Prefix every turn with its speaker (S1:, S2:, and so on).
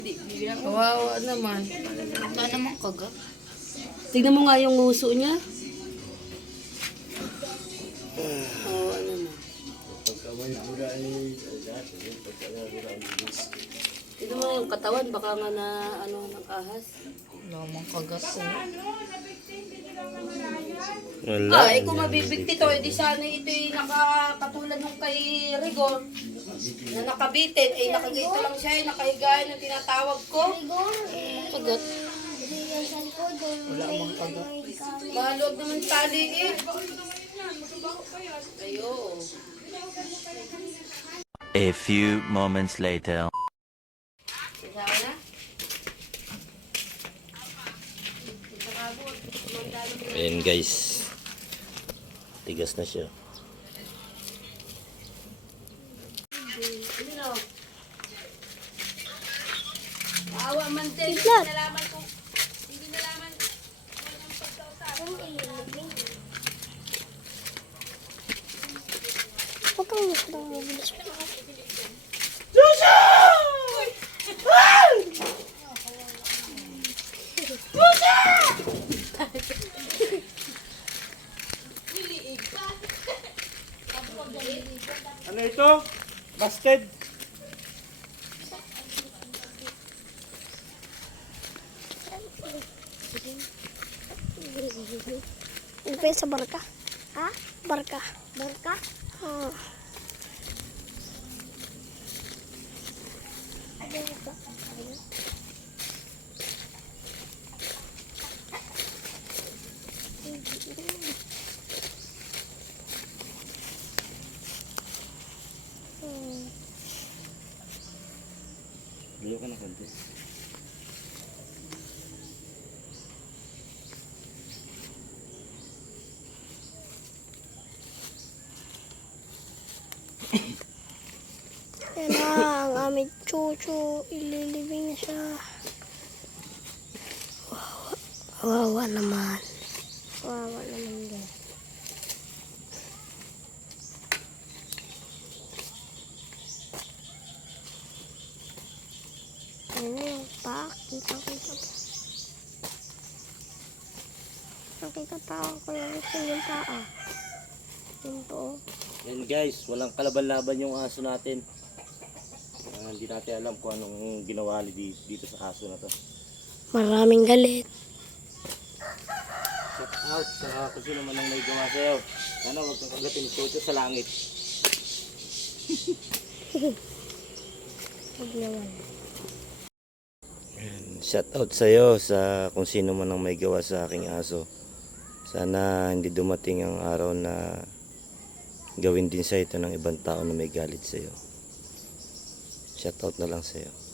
S1: Kawawa naman.
S2: Wala namang kagat.
S1: Tignan mo nga yung nguso niya. Kawawa naman. Tignan mo yung katawan, baka nga na ng ahas.
S2: Wala namang kagat ko.
S3: Wala.
S1: Kung mabibigti to, edi sana ito'y nakakatulad nung kay Rigor na nakabitin, nakagito lang siya, nakahiga ng tinatawag ko.
S2: Kagat. Wala namang kagat.
S1: Mahalog naman tali eh. Ayo.
S4: A few moments later.
S1: Isawa na?
S3: Ayan guys. Tigas na siya.
S1: Maawa man din. Hindi nalaman ko. Hindi nalaman.
S5: Huwag kang gusto ng mabilis pa.
S6: Ano ito? Busted?
S5: Ano pa yun sa barka? Ha? Barka. Barka? Oo.
S3: Dalo ka na konti.
S5: Yan na ang aming chuchu. Ililibing na siya. Wawa naman. Wawa naman din. Ano yung pak? Kita pa. Nakita pa ako lang yung paa. Yung to.
S3: Ayan guys, walang kalaban-laban yung aso natin. Hindi natin alam kung anong ginawa dito sa aso na to.
S5: Maraming galit.
S3: Shout out sa kung sino man ang may gawa sa'yo. Sana huwag kang kagatin ni Chocho sa langit.
S5: Huwag naman.
S3: Shout out sa'yo sa kung sino man ang may gawa sa aking aso. Sana hindi dumating ang araw na gawin din sa ito ng ibang tao na may galit sa'yo. Shout out na lang sa'yo.